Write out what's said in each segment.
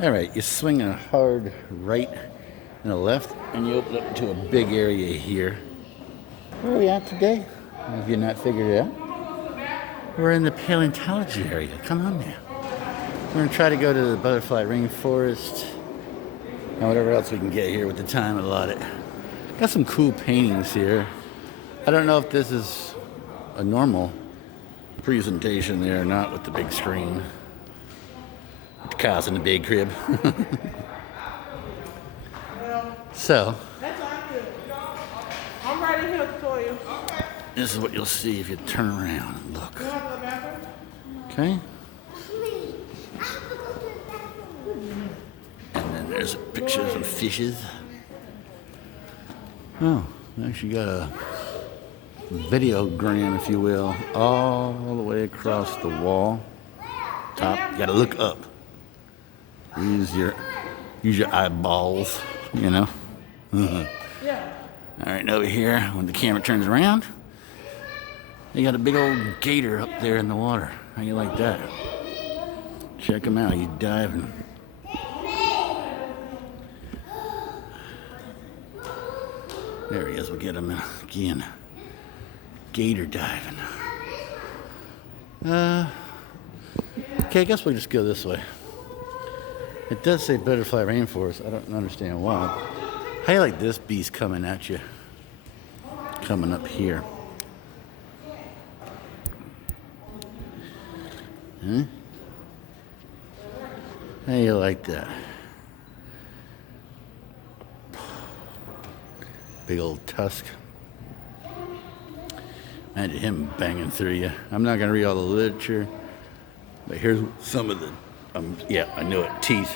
Alright, you swing a hard right and a left, and you open up into a big area here. Where are we at today? Have you not figured it out? We're in the paleontology area. Come on now. We're going to try to go to the Butterfly Rainforest and whatever else we can get here with the time allotted. Got some cool paintings here. I don't know if this is a normal presentation there or not with the big screen. With the cows in the big crib. So, I'm right in here for you. this is what you'll see if you turn around and look. Okay? And then there's pictures of fishes. Oh, actually got a videogram, if you will, all the way across the wall. Top, you gotta look up. Use your eyeballs, you know. Yeah. All right, and over here, when the camera turns around, you got a big old gator up there in the water. How you like that? Check him out. He's diving. There he is. We'll get him again. Gator diving. Okay, I guess we'll just go this way. It does say Butterfly Rainforest. I don't understand why. How you like this beast coming at you? Coming up here. Huh? How you like that? Big old tusk. Imagine him banging through you. I'm not going to read all the literature, but here's some of the, yeah, I knew it, teeth.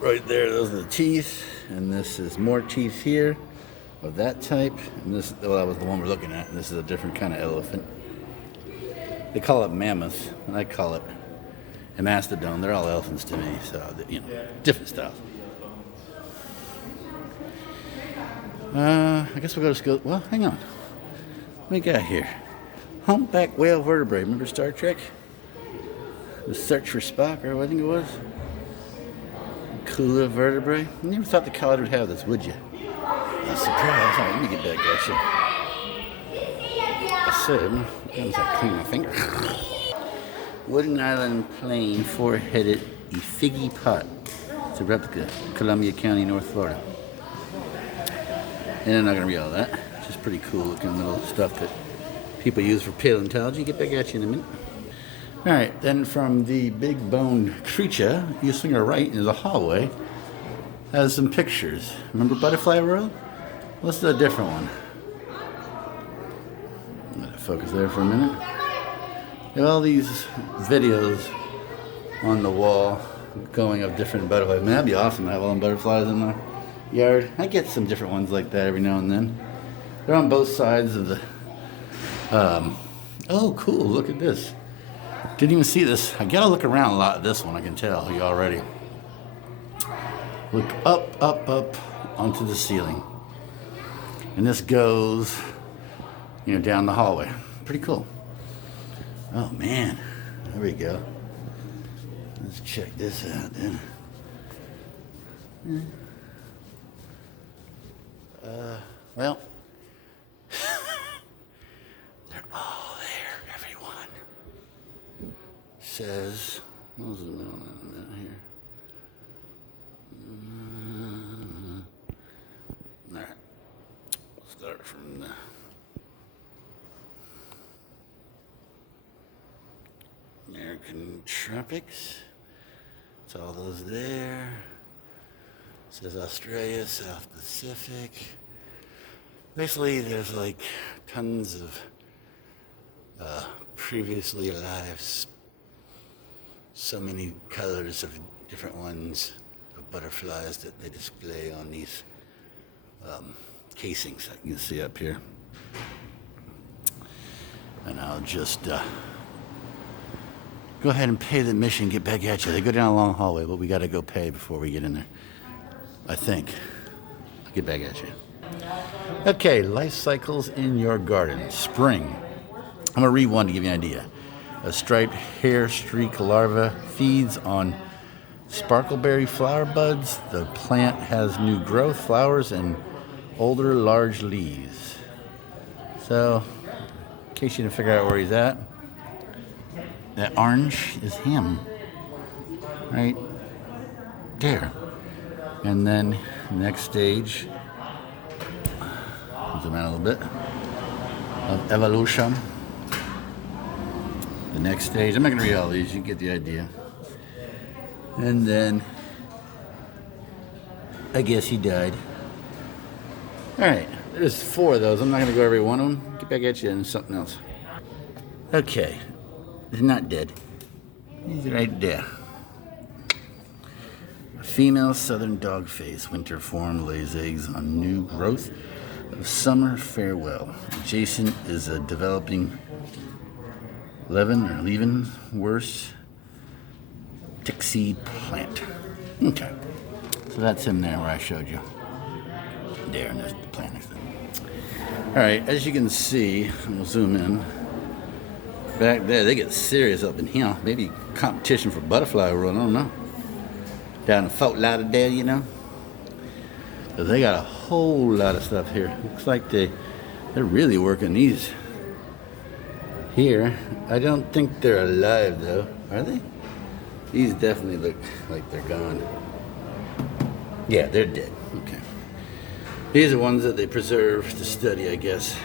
Right there, those are the teeth, and this is more teeth here of that type, and this, well, that was the one we're looking at, and this is a different kind of elephant. They call it mammoth, and I call it a mastodon. They're all elephants to me, so, you know, different styles. I guess we'll go, well, hang on. What we got here? Humpback whale vertebrae. Remember Star Trek? The Search for Spock, or what I think it was? Cool vertebrae. You never thought the college would have this, would you? A surprise. All right, let me get back at you. I said, I clean my finger. Wooden Island Plain four-headed Effigy pot. It's a replica, Columbia County, North Florida. And I'm not going to read all that. It's just pretty cool looking little stuff that people use for paleontology. Get back at you in a minute. All right, then from the big boned creature, you swing a right into the hallway. Has some pictures. Remember Butterfly World? Let's do a different one. Let it focus there for a minute. There are all these videos on the wall going of different butterflies. Man, that'd be awesome to have all them butterflies in my yard. I get some different ones like that every now and then. They're on both sides of the oh cool, look at this. Didn't even see this. I gotta look around a lot at this one, I can tell you already. Look up, up, up onto the ceiling. And this goes, you know, down the hallway. Pretty cool. Oh man, there we go. Let's check this out then. Well, they're all there, everyone. Says, what was the middle of that here? All right, we'll start from the American tropics. It's all those there. It says Australia, South Pacific. Basically, there's like tons of previously alive, so many colors of different ones of butterflies that they display on these casings that you can see up here. And I'll just go ahead and pay the admission, get back at you. They go down a long hallway, but we got to go pay before we get in there, I think. I'll get back at you. Okay, life cycles in your garden. Spring. I'm going to read one to give you an idea. A striped hair streak larva feeds on Sparkleberry flower buds. The plant has new growth, flowers, and older large leaves. So, in case you didn't figure out where he's at, that orange is him. Right there. And then next stage, zoom out a little bit, of evolution. The next stage, I'm not going to read all these, you get the idea. And then, I guess he died. Alright, there's 4 of those. I'm not going to go every one of them. Get back at you and something else. Okay, he's not dead. He's right there. A female southern dogface winter form lays eggs on new growth of summer farewell. Adjacent is a developing worse tick-seed plant. Okay, so that's him there where I showed you. There, and there's the plant next to it. All right, as you can see, we'll zoom in. Back there, they get serious up in here. Maybe competition for Butterfly World, I don't know. Down in Fort Lauderdale, you know. But they got a whole lot of stuff here. Looks like they're really working these here. I don't think they're alive though, are they? These definitely look like they're gone. Yeah, they're dead. Okay. These are ones that they preserve to study, I guess.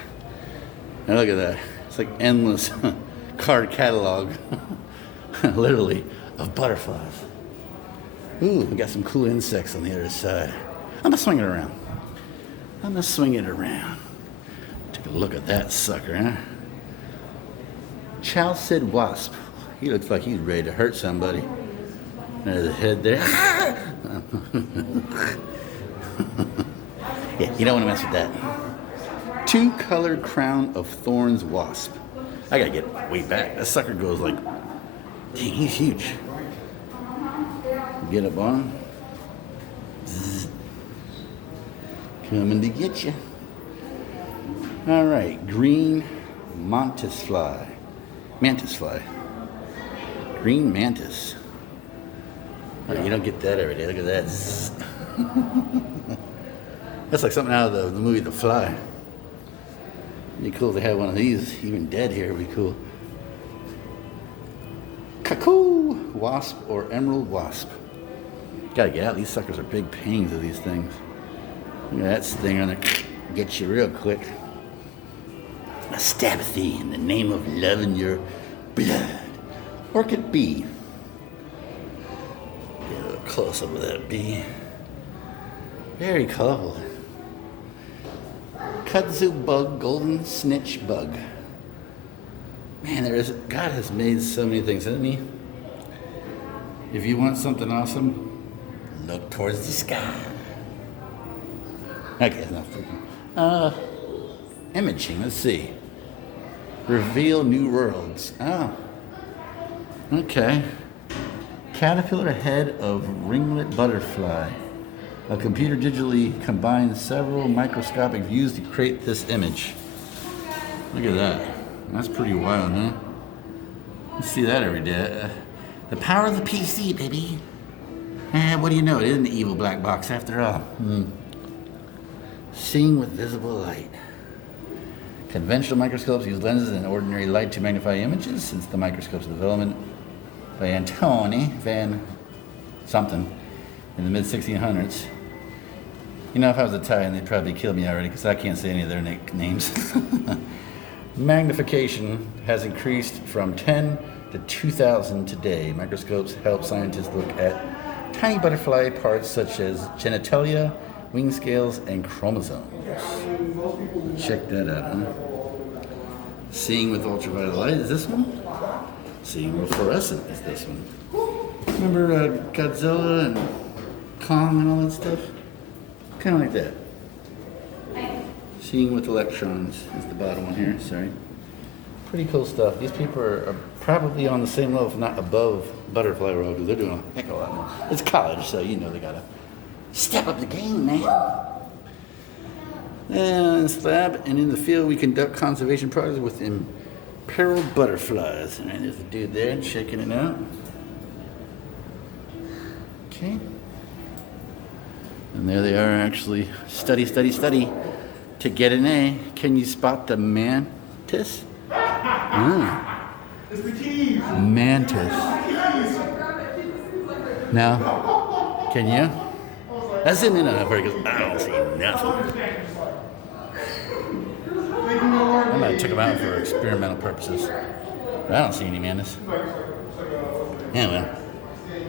Now look at that. It's like endless card catalog, literally, of butterflies. Ooh, we got some cool insects on the other side. I'm gonna swing it around. Take a look at that sucker, huh? Chalcid wasp. He looks like he's ready to hurt somebody. There's a head there. Yeah, you don't want to mess with that. 2-colored crown of thorns wasp. I gotta get way back. That sucker goes like, dang, he's huge. Get up on him. Zzz. Coming to get you. All right, green mantis fly. Green mantis. Oh, you don't get that every day. Look at that. Zzz. That's like something out of the movie The Fly. It'd be cool to have one of these, even dead here. It'd be cool. Cuckoo wasp or emerald wasp. Gotta get out. These suckers are big pains of these things. Look at that stinger on there. Get you real quick. I stab thee in the name of love in your blood. Orchid bee. Get a little close up of that bee. Very colorful. Kudzu bug, golden snitch bug. Man, God has made so many things, hasn't he? If you want something awesome, look towards the sky. Okay, enough freaking. Imaging, let's see. Reveal new worlds. Oh. Okay. Caterpillar head of ringlet butterfly. A computer digitally combines several microscopic views to create this image. Look at that. That's pretty wild, huh? You see that every day. The power of the PC, baby. What do you know? It isn't the evil black box after all. Seeing with visible light. Conventional microscopes use lenses and ordinary light to magnify images. Since the microscope's development by Antony van something in the mid-1600s. You know, if I was Italian, they'd probably kill me already because I can't say any of their names. Magnification has increased from 10 to 2,000 today. Microscopes help scientists look at tiny butterfly parts such as genitalia, wing scales, and chromosomes. Check that out, huh? Seeing with ultraviolet light is this one. Seeing with fluorescent is this one. Remember Godzilla and Kong and all that stuff? Kind of like that. Seeing with electrons is the bottom one here, sorry. Pretty cool stuff. These people are probably on the same level, if not above Butterfly World, because they're doing a heck of a lot more. It's college, so you know they gotta step up the game, man. And in this lab and in the field, we conduct conservation projects with imperiled butterflies. And there's a dude there checking it out. Okay. And there they are actually. Study, study, study to get an A. Can you spot the mantis? It's the keys. Mantis. Now, can you? Let's zoom in on that because I don't see nothing. I might have took them out for experimental purposes. But I don't see any mantis. Yeah, well.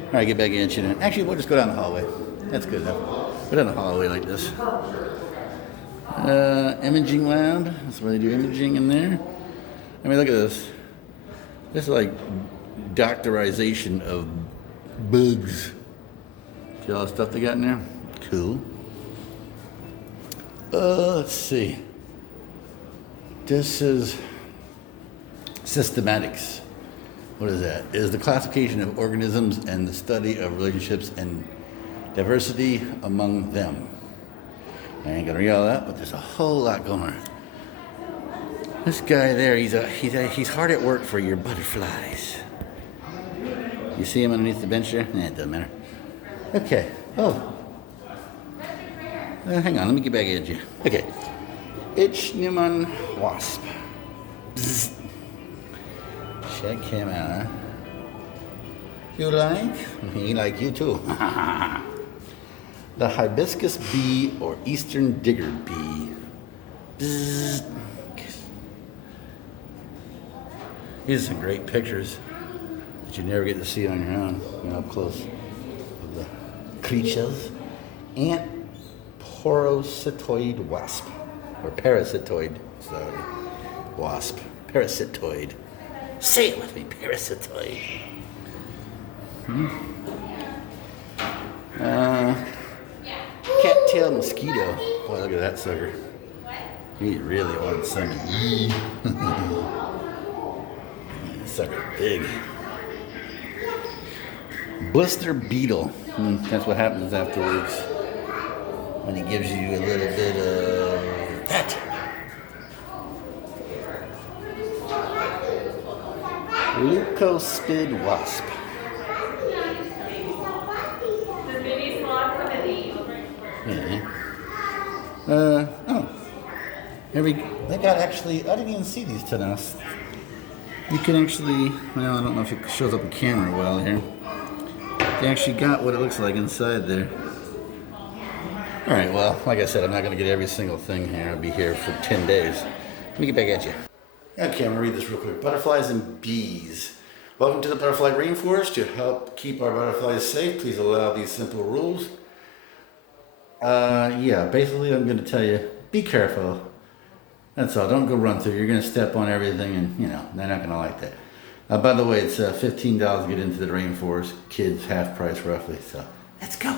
All right, get back in. Actually, we'll just go down the hallway. That's good enough. Go down the hallway like this. Imaging lab. That's where they do imaging in there. I mean, look at this. This is like doctorization of bugs. See all the stuff they got in there? Cool. Let's see. This is systematics. What is that? It is the classification of organisms and the study of relationships and diversity among them. I ain't gonna read all that, but there's a whole lot going on. This guy there, he's hard at work for your butterflies. You see him underneath the bench there? Nah, it doesn't matter. Okay. Oh. Hang on, let me get back at you. Okay. Ichneumon wasp. Bzz. Check him out, huh? You like? He like you too. The hibiscus bee or eastern digger bee. Bzz. These are some great pictures that you never get to see on your own, up close of the creatures. Ant parasitoid wasp, or parasitoid, sorry, wasp, parasitoid. Say it with me, parasitoid. Cattail mosquito. Boy, look at that sucker. He really wants some. Sucker big. Blister beetle. That's what happens afterwards when he gives you a little bit of that. Leucospid wasp. They got actually, I didn't even see these to us. You can actually, well, I don't know if it shows up in camera well here. They actually got what it looks like inside there. All right, well, like I said, I'm not going to get every single thing here. I'll be here for 10 days. Let me get back at you. Okay, I'm going to read this real quick. Butterflies and bees. Welcome to the Butterfly Rainforest. To help keep our butterflies safe, please allow these simple rules. Yeah, basically I'm going to tell you, be careful. That's all. Don't go run through. You're going to step on everything and, they're not going to like that. By the way, it's $15 to get into the rainforest. Kids, half price roughly. So, let's go.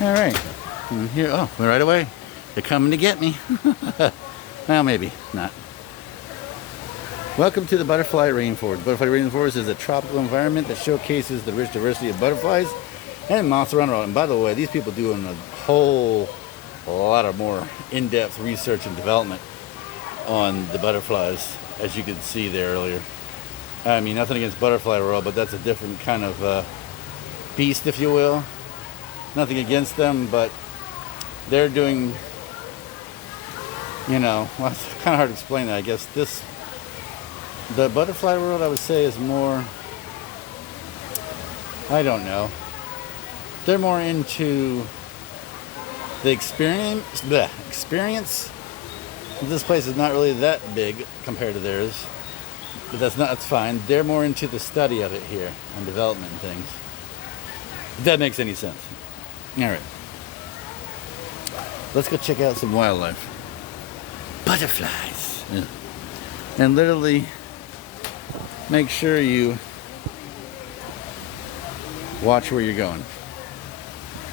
All right. I'm here. Oh, right away. They're coming to get me. Well, maybe not. Welcome to the Butterfly Rainforest. Butterfly Rainforest is a tropical environment that showcases the rich diversity of butterflies and moths around the world. And by the way, these people doing a whole lot of more in-depth research and development on the butterflies, as you could see there earlier. I mean, nothing against Butterfly World, but that's a different kind of beast, if you will. Nothing against them, but they're doing, well, it's kind of hard to explain that. I guess the Butterfly World, I would say, is more, I don't know. They're more into the experience. This place is not really that big compared to theirs, but that's fine. They're more into the study of it here and development and things. If that makes any sense. All right. Let's go check out some wildlife. Butterflies. Yeah. And literally make sure you watch where you're going,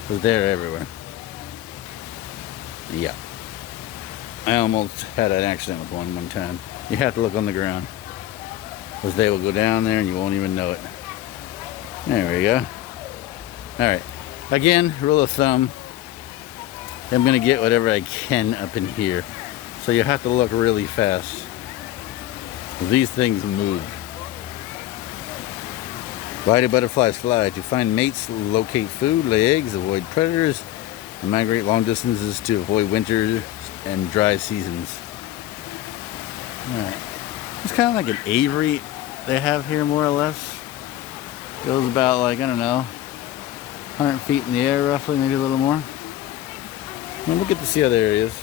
because they're everywhere. Yeah. I almost had an accident with one time. You have to look on the ground, because they will go down there and you won't even know it. There we go. All right. Again, rule of thumb, I'm going to get whatever I can up in here. So you have to look really fast. These things move. Why do butterflies fly? To find mates, locate food, lay eggs, avoid predators, and migrate long distances to avoid winter and dry seasons. Alright. It's kind of like an aviary they have here, more or less. Goes about, like, I don't know, 100 feet in the air roughly, maybe a little more. And we'll get to see other areas.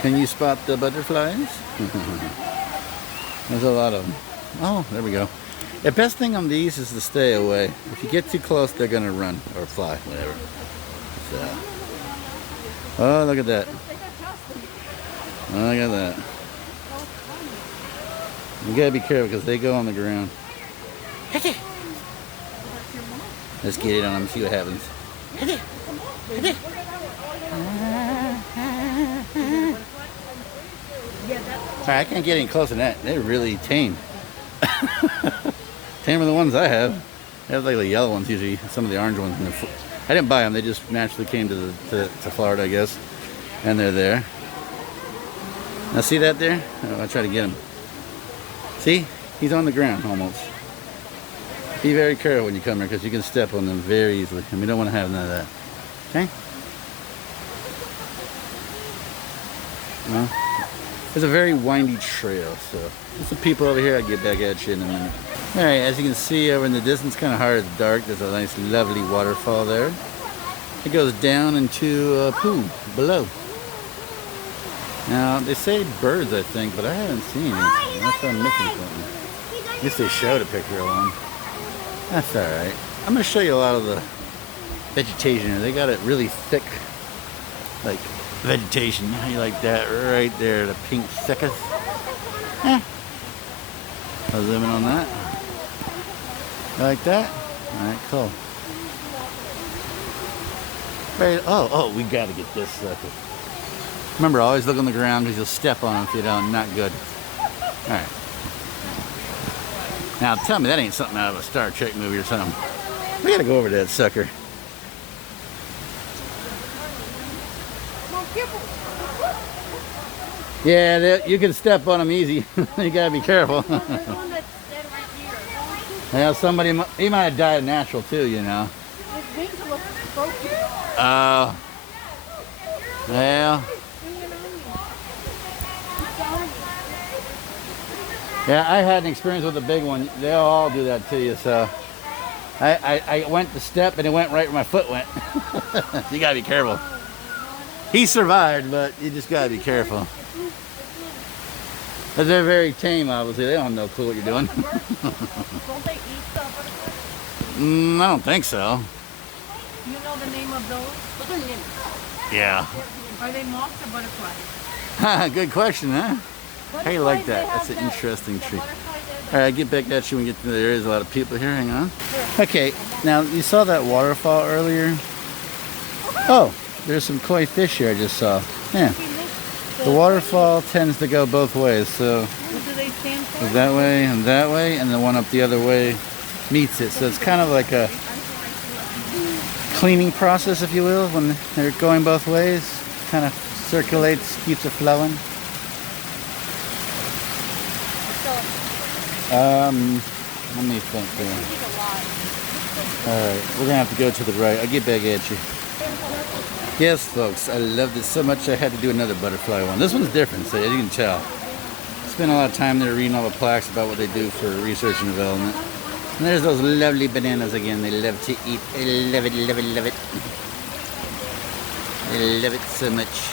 Can you spot the butterflies? There's a lot of them. Oh, there we go. The best thing on these is to stay away. If you get too close, they're gonna run or fly, whatever. So. Oh, look at that. Look at that. You gotta be careful because they go on the ground. Let's get it on them, see what happens. Alright, I can't get any closer than that. They're really tame. Tamer than the ones I have. They have like the yellow ones usually, some of the orange ones. I didn't buy them, they just naturally came to Florida, I guess. And they're there. Now see that there? Oh, I'll try to get him. See? He's on the ground almost. Be very careful when you come here because you can step on them very easily. And we don't want to have none of that. Okay? Well, it's a very windy trail, so there's some people over here. I'll get back at you in a minute. Alright, as you can see over in the distance, kind of hard, it's dark. There's a nice, lovely waterfall there. It goes down into a pool below. Now, they say birds, I think, but I haven't seen it. Unless I'm missing something. I guess they showed a picture of one. That's alright. I'm going to show you a lot of the vegetation here. They got it really thick, like, vegetation. How you like that right there, the pink suckers? I'll zoom in on that. You like that? Alright, cool. Right, oh, we got to get this sucker. Remember, always look on the ground because you'll step on them if you don't. Not good. Alright. Now, tell me that ain't something out of a Star Trek movie or something. We got to go over to that sucker. Yeah, you can step on them easy. You gotta be careful. Yeah, he might have died natural too, you know. His wings look broken. Well. Yeah, I had an experience with a big one. They'll all do that to you, so. I went to step and it went right where my foot went. You gotta be careful. He survived, but you just gotta be careful. But they're very tame, obviously. They don't have no clue what you're doing. Don't they eat stuff? I don't think so. You know the name of those? Yeah. Are they moths or butterflies? Good question, huh? How you like that? That's an interesting tree. All right, get back at you when we get to there is a lot of people here. Hang on. Okay, now you saw that waterfall earlier. Oh, there's some koi fish here I just saw. Yeah. The waterfall tends to go both ways, so What do they stand for? that way, and the one up the other way meets it. So it's kind of like a cleaning process, if you will, when they're going both ways. Kind of circulates, keeps it flowing. Let me think here. Alright, we're gonna have to go to the right. I'll get back at you. Yes, folks, I loved it so much I had to do another butterfly one. This one's different, so as you can tell. Spent a lot of time there reading all the plaques about what they do for research and development. And there's those lovely bananas again. They love to eat. I love it, love it, love it. I love it so much.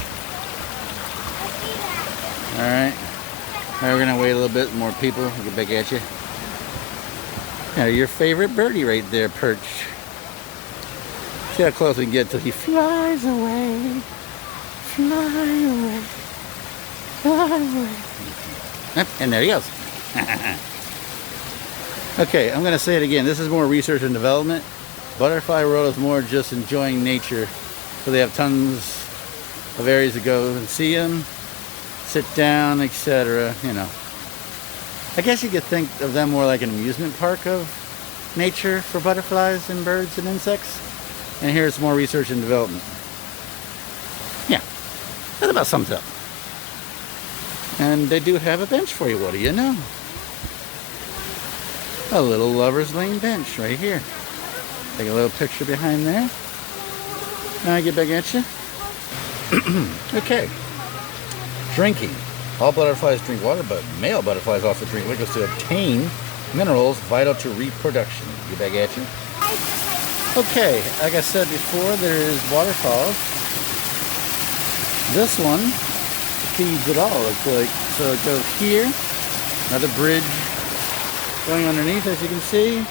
Alright. Now we're gonna wait a little bit, more people. I'll get back at you. Now your favorite birdie right there, perched. See how close we can get till he flies away. Fly away. Fly away. And there he goes. Okay, I'm gonna say it again. This is more research and development. Butterfly World is more just enjoying nature. So they have tons of areas to go and see them, sit down, etc. You know. I guess you could think of them more like an amusement park of nature for butterflies and birds and insects. And here's more research and development. Yeah, that about sums it up. And they do have a bench for you, what do you know? a little lover's lane bench right here. Take a little picture behind there. Now I get back at you. Okay. Drinking. All butterflies drink water, but male butterflies also drink liquids to obtain minerals vital to reproduction. Get back at you. Okay, like I said before, there's waterfalls. This one feeds it all. It's like, so it goes here, another bridge going underneath, as you can see,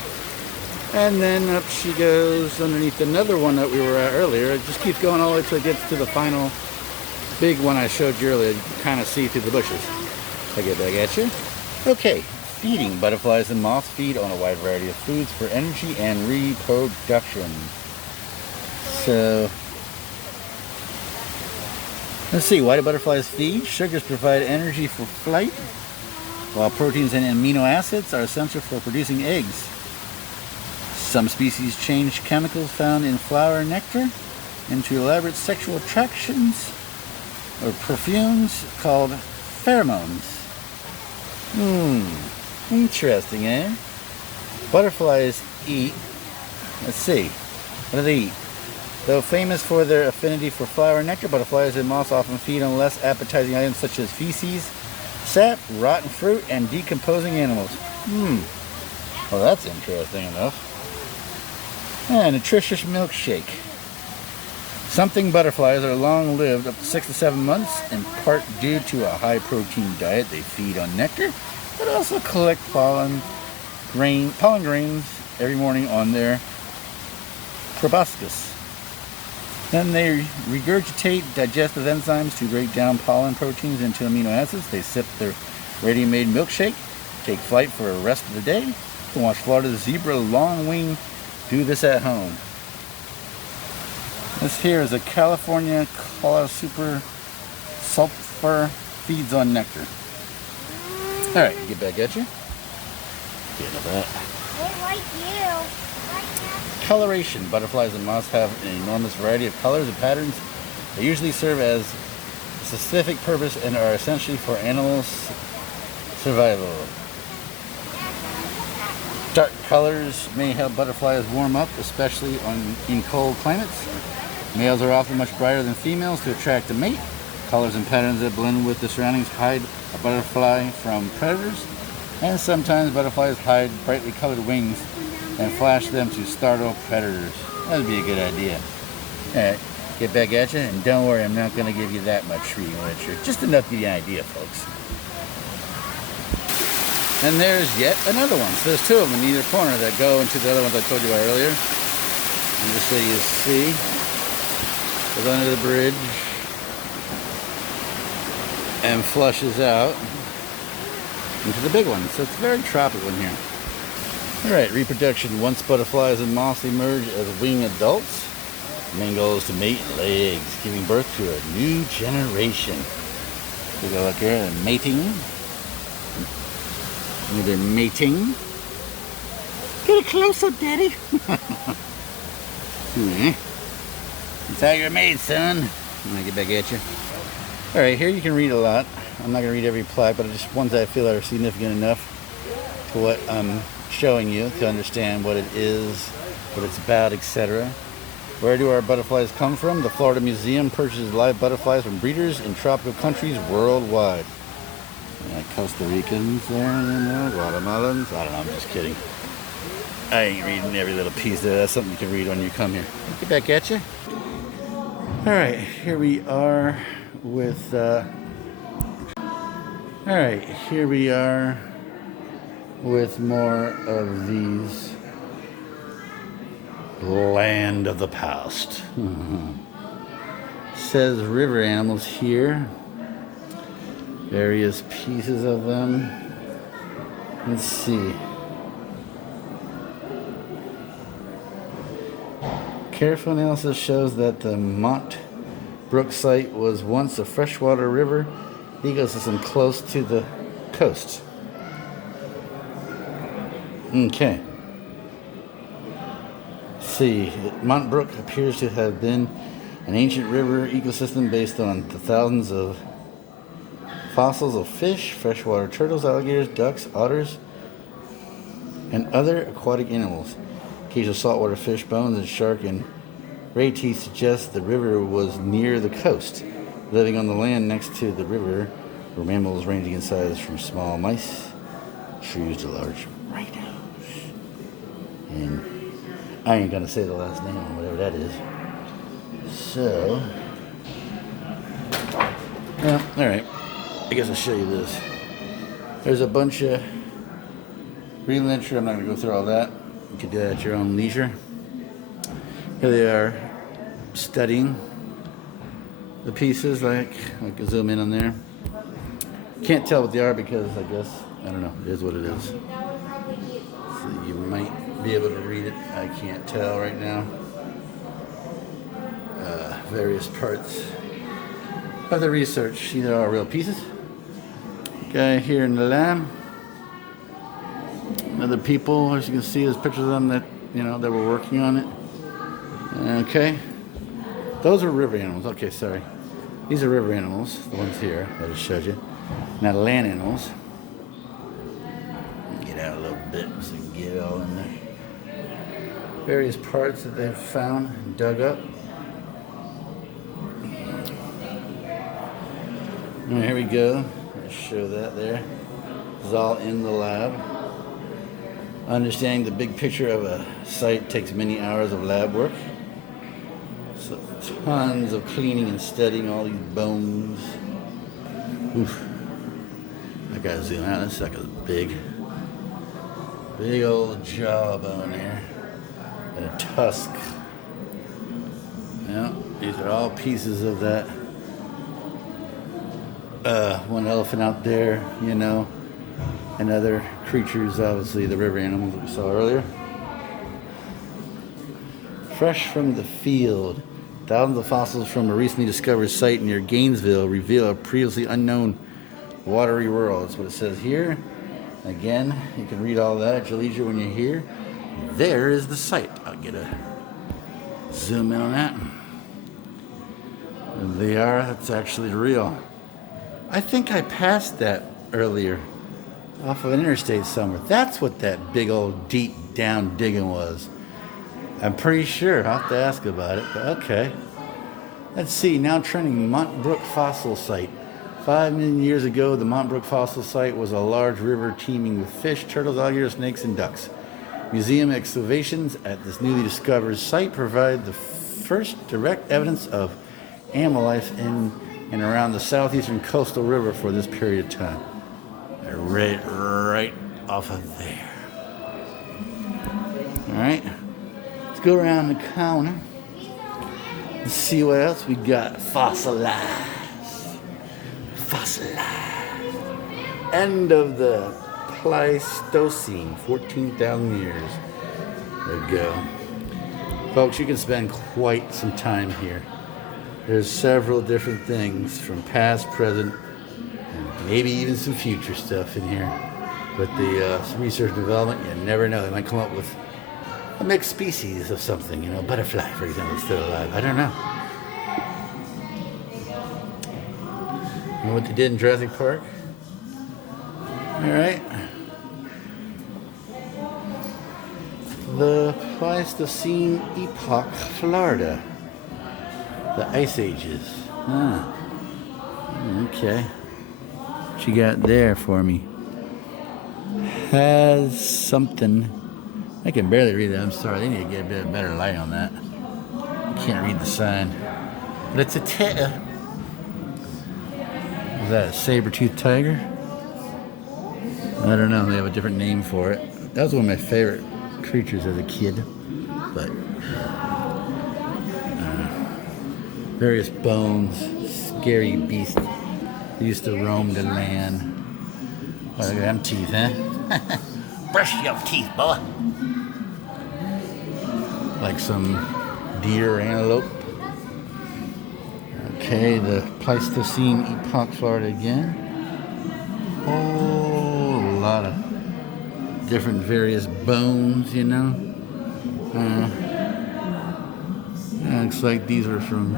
and then up she goes underneath another one that we were at earlier. It just keeps going all the way till it gets to the final big one I showed you earlier. You can kind of see through the bushes. I get back at you. Okay, feeding. Butterflies and moths feed on a wide variety of foods for energy and reproduction. So, let's see, why do butterflies feed? Sugars provide energy for flight, while proteins and amino acids are essential for producing eggs. Some species change chemicals found in flower nectar into elaborate sexual attractions or perfumes called pheromones. Interesting, eh? Butterflies eat, let's see, what do they eat? Though famous for their affinity for flower nectar, butterflies and moths often feed on less appetizing items such as feces, sap, rotten fruit, and decomposing animals. Well, that's interesting enough. And nutritious milkshake. Something butterflies are long-lived up to 6 to 7 months, in part due to a high-protein diet. They feed on nectar, but also collect pollen grains every morning on their proboscis. Then they regurgitate digestive enzymes to break down pollen proteins into amino acids. They sip their ready-made milkshake, take flight for the rest of the day. You can watch Florida's zebra longwing do this at home. This here is a California Collar Super Sulfur, feeds on nectar. Alright, get back at you. Get that. They like you. Coloration. Butterflies and moths have an enormous variety of colors and patterns. They usually serve as a specific purpose and are essentially for animals' survival. Dark colors may help butterflies warm up, especially in cold climates. Males are often much brighter than females to attract a mate. Colors and patterns that blend with the surroundings hide a butterfly from predators, and sometimes butterflies hide brightly colored wings and flash them to startle predators. That would be a good idea. Alright, get back at you, and don't worry, I'm not going to give you that much reading literature. Just enough to give you an idea, folks. And there's yet another one. So there's two of them in either corner that go into the other ones I told you about earlier. And just so you see, goes under the bridge and flushes out into the big one. So it's very tropical in here. Alright, reproduction. Once butterflies and moths emerge as wing adults, the main goal is to mate and lay eggs, giving birth to a new generation. Take a look here, they're mating. They're mating. Get a close-up, Daddy. That's how you're made, son. I'm gonna get back at you. Alright, here you can read a lot. I'm not gonna read every plaque, but just ones that I feel are significant enough to what I'm showing you to understand what it is, what it's about, etc. Where do our butterflies come from? The Florida Museum purchases live butterflies from breeders in tropical countries worldwide. Costa Ricans there, Guatemalans. I don't know, I'm just kidding. I ain't reading every little piece there. That's something you can read when you come here. Get back at you. Alright, here we are with more of these land of the past. Says river animals here. Various pieces of them. Let's see. Careful analysis shows that the Mont Brook site was once a freshwater river ecosystem close to the coast. Okay. Let's see. Mont Brook appears to have been an ancient river ecosystem based on the thousands of fossils of fish, freshwater turtles, alligators, ducks, otters, and other aquatic animals. Occasional saltwater fish, bones, and shark and ray teeth suggest the river was near the coast. Living on the land next to the river were mammals ranging in size from small mice, shrews to large rhinos. And I ain't gonna say the last name on whatever that is. So, well, alright. I guess I'll show you this. There's a bunch of real literature. I'm not gonna go through all that. You can do that at your own leisure. Here they are studying the pieces, like I can zoom in on there. Can't tell what they are because I guess, I don't know, it is what it is. So you might be able to read it. I can't tell right now. Various parts of the research. These are all real pieces. Guy here in the lab. Other people, as you can see, there's pictures of them that, you know, that were working on it. Okay. Those are river animals. Okay, sorry. These are river animals, the ones here that I just showed you. Now land animals. Get out a little bit so you can get it all in there. Various parts that they've found and dug up. All right, here we go. I'll show that there. It's all in the lab. Understanding the big picture of a site takes many hours of lab work. So tons of cleaning and studying all these bones. Oof. I gotta zoom out. This sucker's big. Big old jawbone there. And a tusk. Yeah, these are all pieces of that. One elephant out there, you know, and other creatures, obviously the river animals that we saw earlier. Fresh from the field, thousands of fossils from a recently discovered site near Gainesville reveal a previously unknown watery world. That's what it says here. Again, you can read all that at your leisure when you're here. There is the site. I'll get a zoom in on that. And they are, that's actually real. I think I passed that earlier off of an interstate somewhere. That's what that big old deep down digging was. I'm pretty sure. I'll have to ask about it, but okay. Let's see, now trending Montbrook Fossil Site. 5 million years ago, the Montbrook Fossil Site was a large river teeming with fish, turtles, alligators, snakes, and ducks. Museum excavations at this newly discovered site provide the first direct evidence of animal life in and around the southeastern coastal river for this period of time. Right off of there. All right, let's go around the corner and see what else we got. Fossilized. End of the Pleistocene, 14,000 years ago. Folks, you can spend quite some time here. There's several different things from past, present, and maybe even some future stuff in here. With the research and development, you never know. They might come up with a mixed species of something, you know, butterfly, for example, is still alive. I don't know. You know what they did in Jurassic Park? All right. The Pleistocene epoch, Florida. The Ice Ages. Okay. What you got there for me? Has something. I can barely read that. I'm sorry. They need to get a bit better light on that. I can't read the sign. But it's a is that a saber-toothed tiger? I don't know. They have a different name for it. That was one of my favorite creatures as a kid. But various bones, scary beasts. They used to roam the land. Oh, look at them teeth, huh? Brush your teeth, boy. Like some deer or antelope. Okay, the Pleistocene epoch, Florida again. Whole lot of different various bones, you know. Looks like these are from,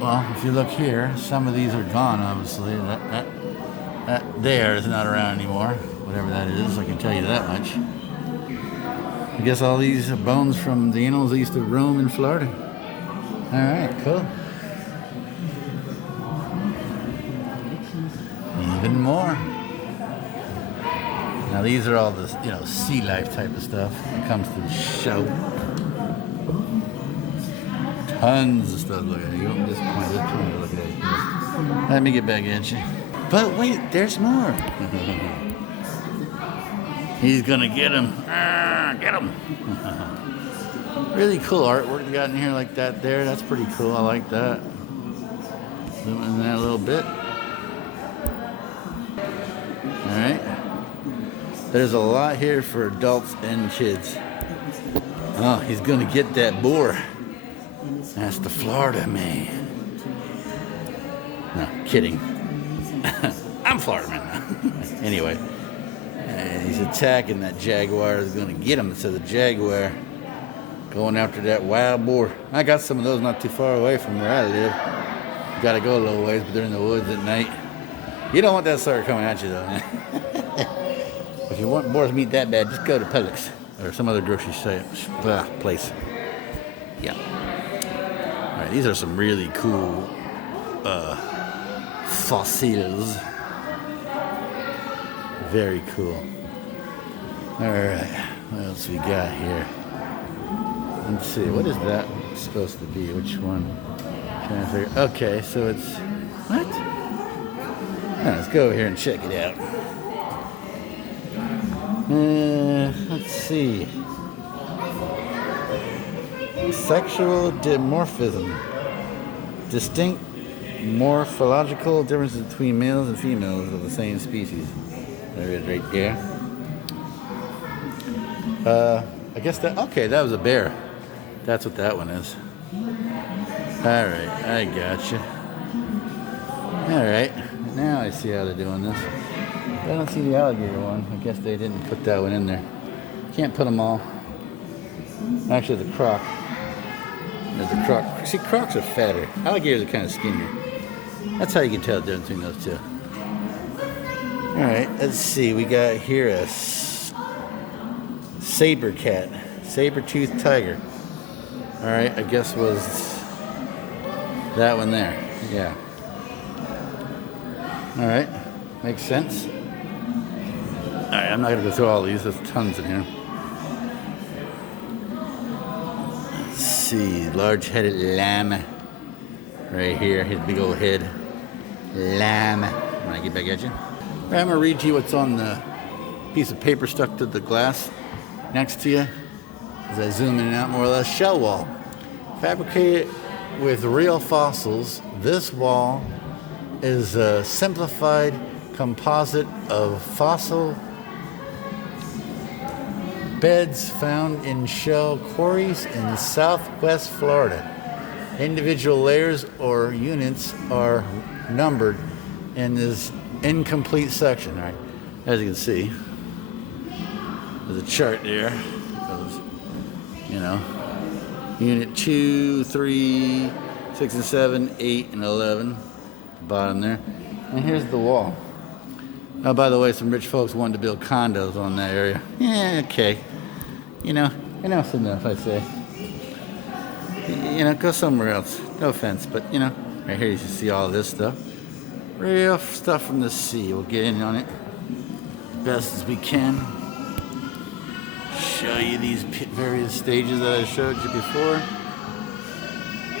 well, if you look here, some of these are gone, obviously. That there is not around anymore. Whatever that is, I can tell you that much. I guess all these are bones from the animals that used to roam in Florida. All right, cool. Even more. Now these are all the sea life type of stuff when it comes to the show. Tons of stuff. Look at it. You don't disappoint. There's plenty to look at it. Let me get back at you. But wait, there's more. He's gonna get him. Get him. Really cool artwork they got in here like that there. That's pretty cool. I like that. Zoom in that a little bit. All right. There's a lot here for adults and kids. Oh, he's gonna get that boar. That's the Florida man. No, kidding. I'm Florida man. Anyway, he's attacking that jaguar. He's gonna get him. It says a jaguar going after that wild boar. I got some of those not too far away from where I live. Gotta go a little ways, but they're in the woods at night. You don't want that sucker coming at you though. If you want boar's meat that bad, just go to Publix or some other grocery place. Yeah. All right, these are some really cool fossils. Very cool. All right, what else we got here? Let's see, what is that supposed to be? Which one? Trying to figure. Okay, so it's what? Let's go over here and check it out. Let's see. Sexual dimorphism. Distinct morphological differences between males and females of the same species. There it is right there. I guess that, okay, that was a bear. That's what that one is. All right, I gotcha. All right, now I see how they're doing this. I don't see the alligator one. I guess they didn't put that one in there. Can't put them all. Actually, the croc. There's a croc. See, crocs are fatter. Alligators are kind of skinnier. That's how you can tell the difference between those two. All right, let's see. We got here a saber cat, saber-toothed tiger. All right, I guess was that one there. Yeah. All right, makes sense. All right, I'm not gonna go through all these. There's tons in here. Let's see, large-headed lamb. Right here, his big old head. Lamb. When I get back at you. All right, I'm gonna read to you what's on the piece of paper stuck to the glass next to you. As I zoom in and out more or less, shell wall. Fabricated with real fossils, this wall is a simplified composite of fossil beds found in shell quarries in southwest Florida. Individual layers or units are numbered in this incomplete section. All right, as you can see, there's a chart there. Unit 2, 3, 6 and 7, 8 and 11, bottom there. And here's the wall. Oh, by the way, some rich folks wanted to build condos on that area. Yeah, okay. Enough's enough, I say. Go somewhere else. No offense, but right here you can see all this stuff. Real stuff from the sea. We'll get in on it as best as we can. Show you these various stages that I showed you before.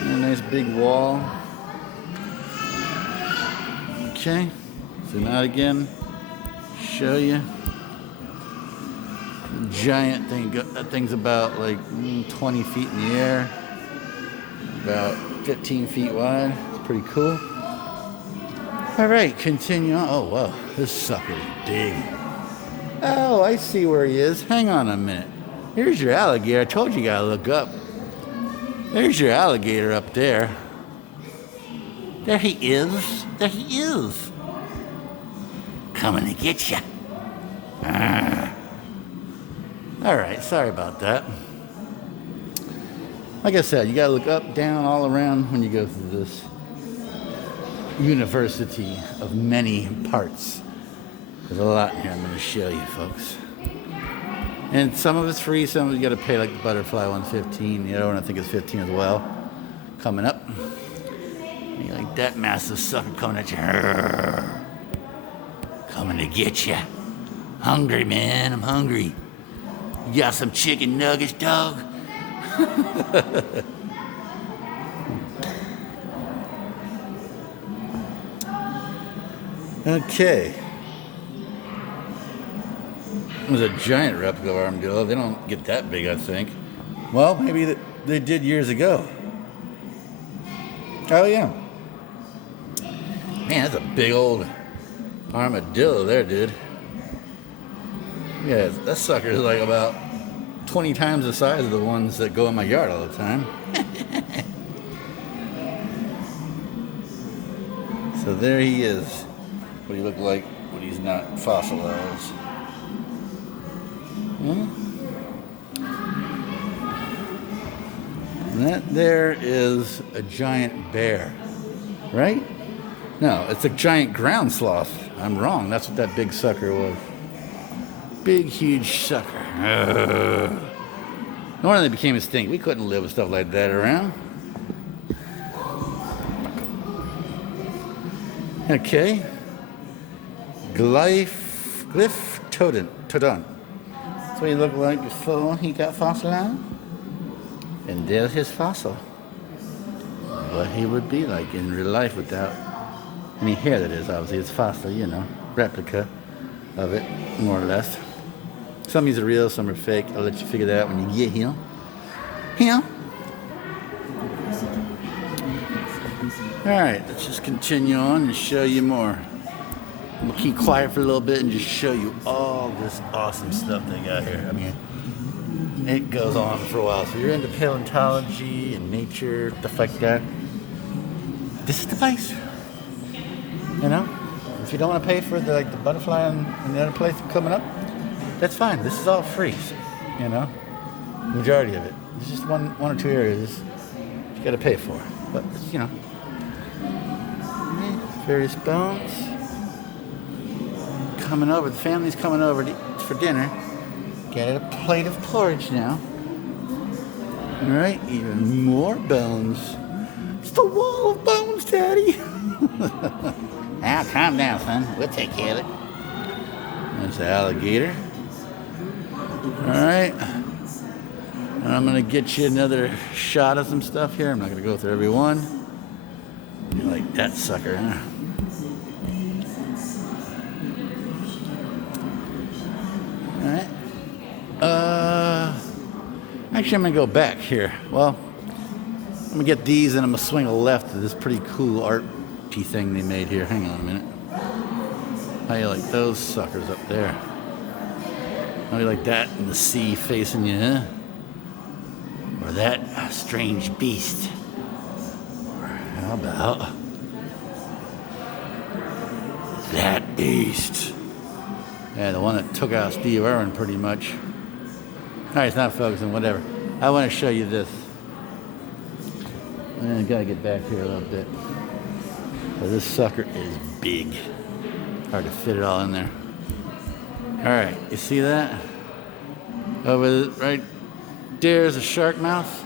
And a nice big wall. Okay, zoom out again. Show you. Giant thing. That thing's about like 20 feet in the air. About 15 feet wide. It's pretty cool. All right, continue on. Oh, wow, this sucker is big. Oh, I see where he is. Hang on a minute. Here's your alligator. I told you gotta look up. There's your alligator up there. There he is. There he is. Coming to get you. All right, sorry about that. Like I said, you gotta look up, down, all around when you go through this university of many parts. There's a lot in here I'm going to show you, folks. And some of it's free, some of it you got to pay, like the Butterfly one's 15. The other one I think is 15 as well. Coming up. You like that massive sucker coming at you. Coming to get you. Hungry, man. I'm hungry. You got some chicken nuggets, dog? Okay. There's a giant replica of armadillo. They don't get that big, I think. Well, maybe they did years ago. Oh, yeah. Man, that's a big old armadillo there, dude. Yeah, that sucker is like about 20 times the size of the ones that go in my yard all the time. So there he is. What do you look like when he's not fossilized? And that there is a giant bear, right? No, it's a giant ground sloth. I'm wrong. That's what that big sucker was. Big, huge sucker. No wonder they became extinct. We couldn't live with stuff like that around. Okay. Glyphtodon. That's what he looked like before he got fossilized. And there's his fossil. What he would be like in real life without any hair, that is. Obviously, it's fossil, you know, replica of it, more or less. Some of these are real, some are fake. I'll let you figure that out when you get here. Here. Alright, let's just continue on and show you more. I'm gonna keep quiet for a little bit and just show you all this awesome stuff they got here. I mean, it goes on for a while. So if you're into paleontology and nature, stuff like that, this is the place. You know? If you don't want to pay for the butterfly and the other place coming up, that's fine. This is all free. You know? Majority of it. It's just one or two areas you gotta pay for. But you know. Various bones. Coming over. The family's coming over for dinner. Get a plate of porridge now. Alright, even more bones. It's the wall of bones, Daddy. Now, calm down, son. We'll take care of it. There's the alligator. Alright. I'm going to get you another shot of some stuff here. I'm not going to go through every one. You like that sucker, huh? Alright. Actually, I'm going to go back here. Well, I'm going to get these and I'm going to swing a left to this pretty cool arty thing they made here. Hang on a minute. How you like those suckers up there? How you like that in the sea facing you, huh? Or that strange beast? Or how about that beast? Yeah, the one that took out Steve Irwin pretty much. Alright, it's not focusing, whatever. I want to show you this. I gotta get back here a little bit. So this sucker is big. Hard to fit it all in there. Alright, you see that? Over right there's a shark mouth.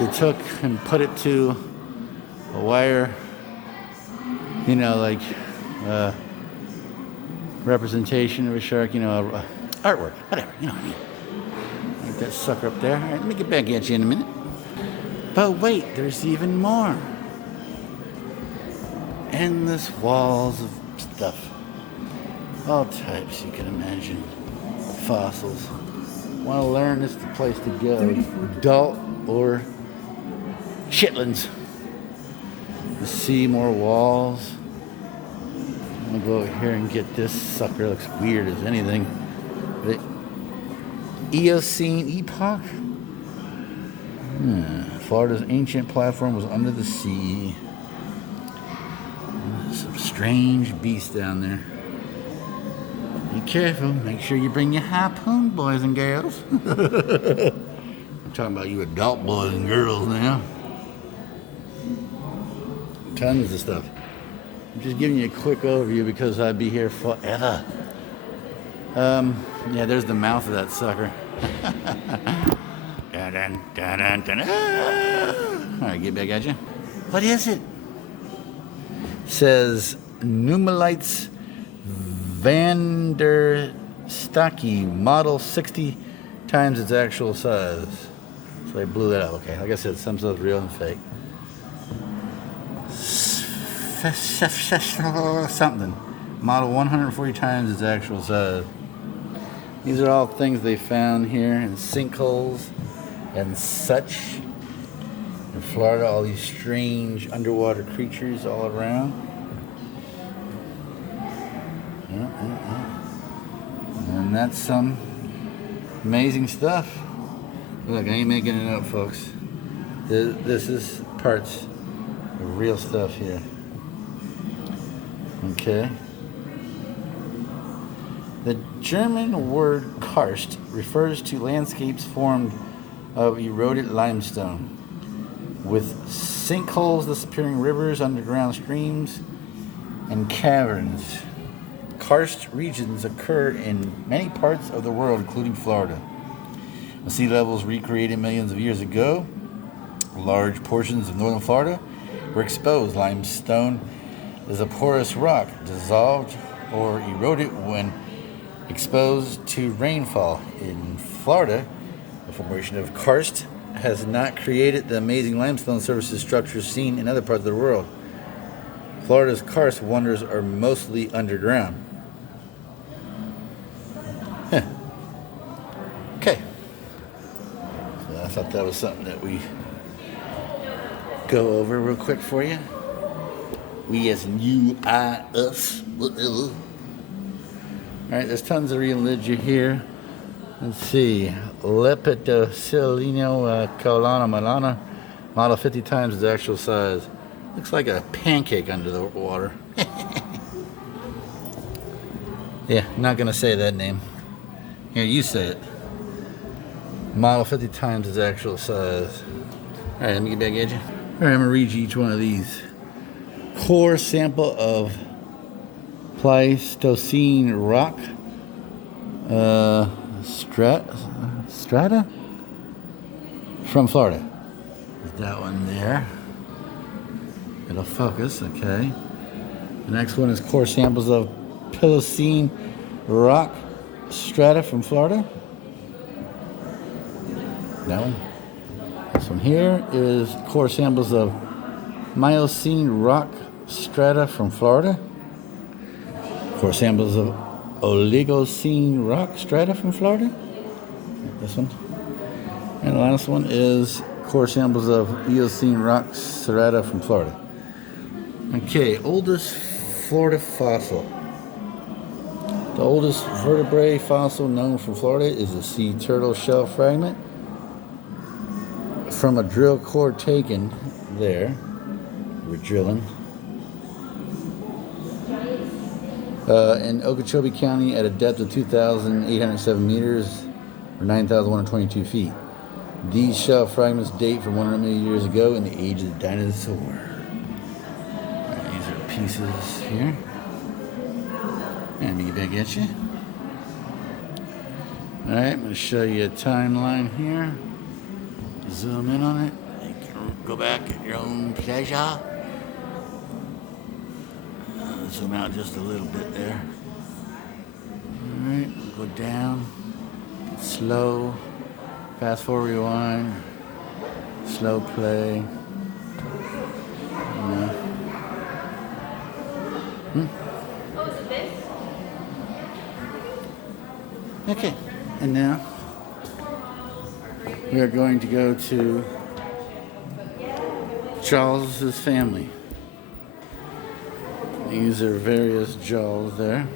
They took and put it to a wire, you know, like representation of a shark, you know, artwork, whatever, you know what I mean. Like that sucker up there. All right, let me get back at you in a minute. But wait, there's even more. Endless walls of stuff. All types you can imagine. Fossils. Want to learn, this is the place to go. Adult or chitlins. To see more walls. I'm going to go over here and get this sucker. Looks weird as anything. The Eocene epoch? Florida's ancient platform was under the sea. Some strange beast down there. Be careful. Make sure you bring your harpoon, boys and girls. I'm talking about you adult boys and girls now. Tons of stuff. I'm just giving you a quick overview because I'd be here forever. Yeah, there's the mouth of that sucker. Dun, dun, dun, dun, dun, ah. All right, get back at you. What is it? Says Numelites Van der Stocke, model 60 times its actual size. So they blew that up. Okay, like I said, some stuff's real and fake. Something. Model 140 times its actual size. These are all things they found here in sinkholes and such. In Florida, all these strange underwater creatures all around. And that's some amazing stuff. Look, I ain't making it up, folks. This is parts of real stuff here. Okay. The German word karst refers to landscapes formed of eroded limestone, with sinkholes, disappearing rivers, underground streams, and caverns. Karst regions occur in many parts of the world, including Florida. The sea levels recreated millions of years ago. Large portions of northern Florida were exposed. Limestone is a porous rock, dissolved or eroded when exposed to rainfall. In Florida, the formation of karst has not created the amazing limestone surface structures seen in other parts of the world. Florida's karst wonders are mostly underground. Huh. Okay. So I thought that was something that we go over real quick for you. We as in you, I, us, whatever. Alright, there's tons of religion here. Let's see. Lepidocilino Colana Milana, model 50 times its actual size. Looks like a pancake under the water. Yeah, not gonna say that name. Here, you say it. Model 50 times its actual size. Alright, let me get back at you. Alright, I'm gonna read you each one of these. Core sample of Pleistocene rock. Strata? From Florida. There's that one there. It'll focus, okay. The next one is core samples of Pliocene rock strata from Florida. That one. This one here is core samples of Miocene rock strata from Florida. Core samples of Oligocene rock strata from Florida. This one. And the last one is core samples of Eocene rock strata from Florida. Okay, oldest Florida fossil. The oldest vertebrate fossil known from Florida is a sea turtle shell fragment from a drill core taken there. We're drilling. In Okeechobee County at a depth of 2,807 meters or 9,122 feet. These shell fragments date from 100 million years ago in the age of the dinosaur. Right, these are pieces here. And let me get back at you. Alright, I'm going to show you a timeline here. Zoom in on it. You can go back at your own pleasure. Zoom out just a little bit there. Alright, go down. Slow. Fast forward, rewind. Slow play. Okay, and now we are going to go to Charles's family. These are various jawls there.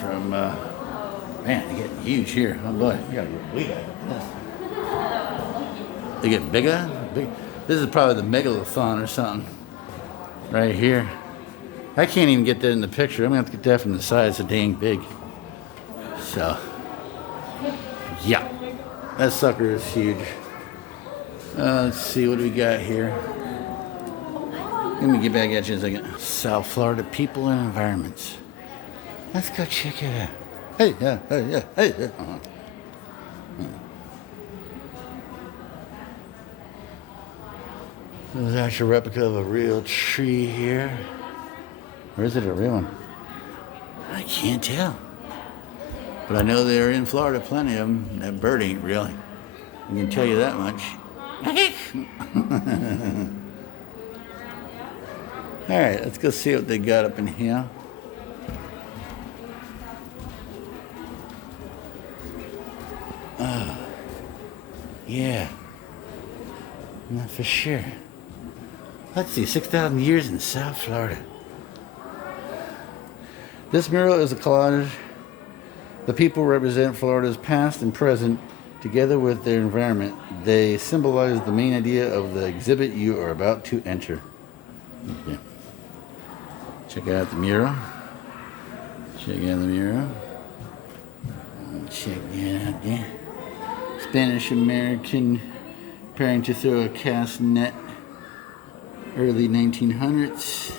From, man, they get huge here. Oh boy, we got this. They get bigger. This is probably the megalithon or something. Right here. I can't even get that in the picture. I'm gonna have to get that from the side. It's so dang big. So, yeah, that sucker is huge. Let's see, what do we got here? Let me get back at you in a second. South Florida people and environments. Let's go check it out. Hey, yeah, hey, yeah, hey, yeah. There's actually a replica of a real tree here. Or is it a real one? I can't tell. But I know they're in Florida, plenty of them. That bird ain't real. I can tell you that much. All right, let's go see what they got up in here. Yeah. Not for sure. Let's see, 6,000 years in South Florida. This mural is a collage. The people represent Florida's past and present together with their environment. They symbolize the main idea of the exhibit you are about to enter. Okay. Check out the mural. Check out the mural. Check it out there. Spanish American preparing to throw a cast net. Early 1900s.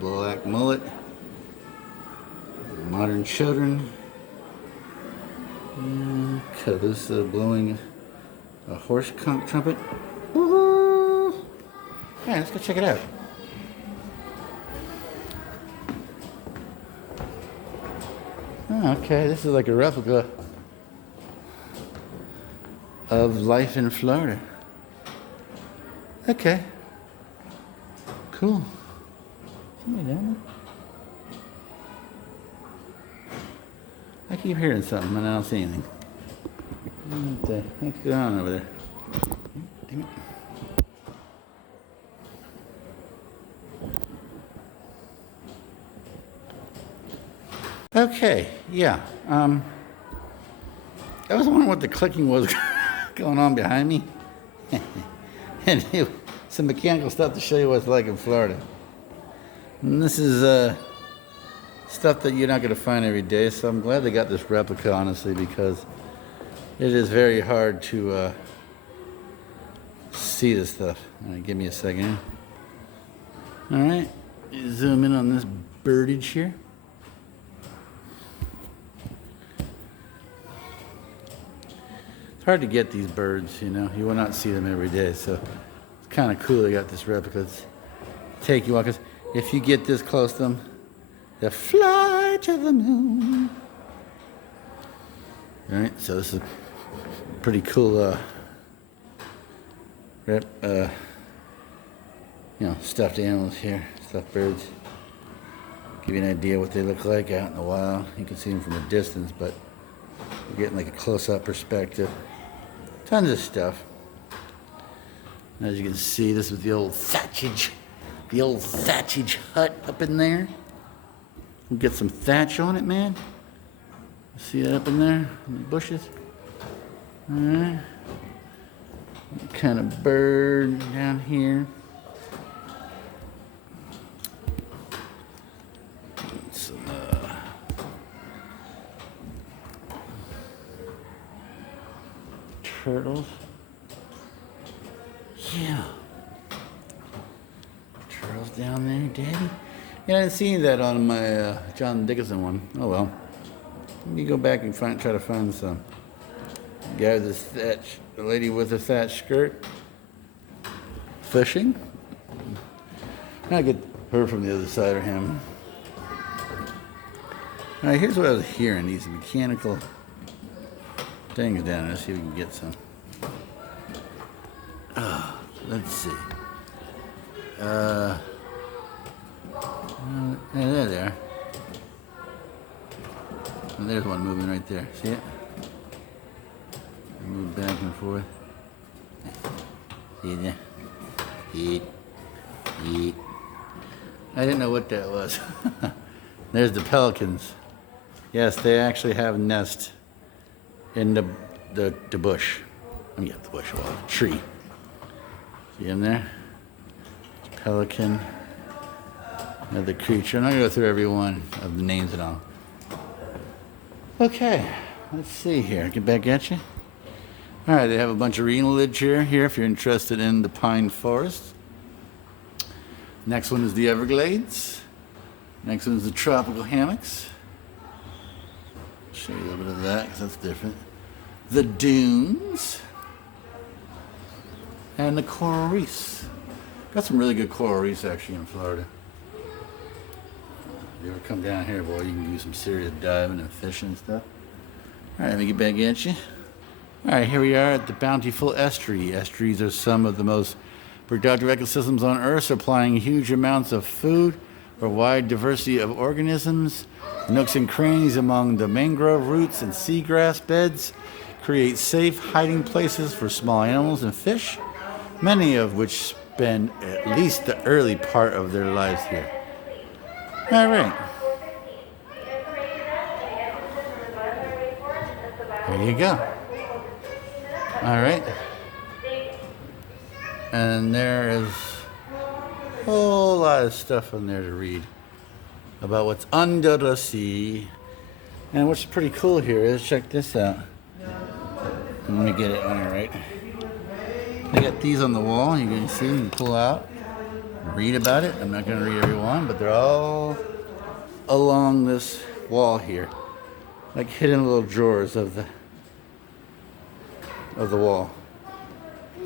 Black mullet. Modern children. Cubs blowing a horse trumpet. Woo-hoo! Yeah, let's go check it out. Oh, okay, this is like a replica of life in Florida. Okay. Cool. Somebody down there? I keep hearing something and I don't see anything. What the heck's going on over there? Damn it. Okay, yeah. I was wondering what the clicking was going on behind me. And some mechanical stuff to show you what it's like in Florida. And this is stuff that you're not going to find every day, so I'm glad they got this replica, honestly, because it is very hard to see this stuff. All right, give me a second. All right, zoom in on this birdage here. It's hard to get these birds, you know. You will not see them every day, so it's kind of cool they got this replica. It's take you out, because if you get this close to them, they'll fly to the moon. All right, so this is pretty cool. Stuffed animals here, stuffed birds. Give you an idea what they look like out in the wild. You can see them from a distance, but you're getting like a close-up perspective. Tons of stuff. As you can see, this is the old thatchage hut up in there. We'll get some thatch on it, man. See that up in there in the bushes? All right. What kind of bird down here? Some turtles. Yeah. Turtles down there, Daddy. Yeah, I didn't see that on my John Dickinson one. Oh well. Let me go back and try to find some. Guy with a thatch, a lady with a thatch skirt. Fishing. I'll get her from the other side or him. All right, here's what I was hearing. These mechanical things down there. Let's see if we can get some. Let's see. Yeah, there they are. And there's one moving right there. See it? Move back and forth. See there? Eat. Eat. I didn't know what that was. There's the pelicans. Yes, they actually have nests in the bush. I mean, the bush, well, the tree. See them there? Pelican. Another creature. I'm not going to go through every one of the names and all. Okay, let's see here. Get back at you. All right, they have a bunch of renal here if you're interested in the pine forest. Next one is the Everglades. Next one is the tropical hammocks. Show you a little bit of that because that's different. The dunes. And the coral reefs. Got some really good coral reefs actually in Florida. If you ever come down here, boy, you can do some serious diving and fishing and stuff. Alright, let me get back at you. Alright, here we are at the bountiful estuary. Estuaries are some of the most productive ecosystems on Earth, supplying huge amounts of food for a wide diversity of organisms. Nooks and crannies among the mangrove roots and seagrass beds create safe hiding places for small animals and fish, many of which spend at least the early part of their lives here. All right. There you go. All right. And there is a whole lot of stuff on there to read about what's under the sea. And what's pretty cool here is, check this out. Let me get it on here, right? They got these on the wall. You can see, you can pull out, read about it. I'm not going to read every one, but they're all along this wall here, like hidden little drawers of the wall.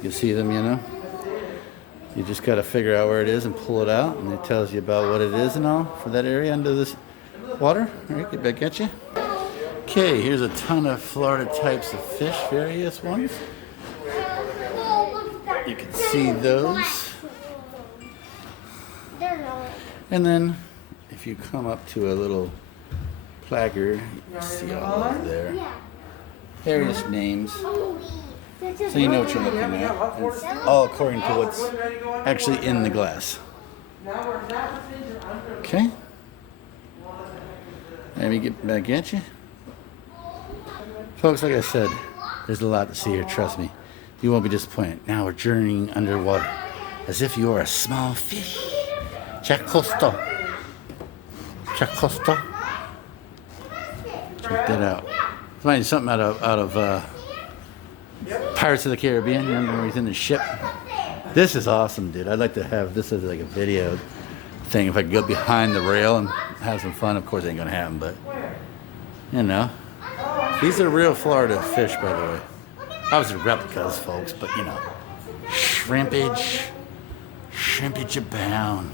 You see them, you know? You just got to figure out where it is and pull it out, and it tells you about what it is and all for that area under this water. All right, get back at you. Okay, here's a ton of Florida types of fish, various ones. You can see those. And then if you come up to a little placard, you see all of there. Various names. So you know what you're looking at. It's all according to what's actually in the glass. Okay. Let me get back at you. Folks, like I said, there's a lot to see here, trust me. You won't be disappointed. Now we're journeying underwater as if you are a small fish. Chacosto. Chacosto. Check that out. Find something out of Pirates of the Caribbean. Remember when he's in the ship? This is awesome, dude. I'd like to have this as like a video thing. If I could go behind the rail and have some fun. Of course, it ain't gonna happen, but you know. These are real Florida fish, by the way. Obviously replicas, folks, but you know. Shrimpage abound.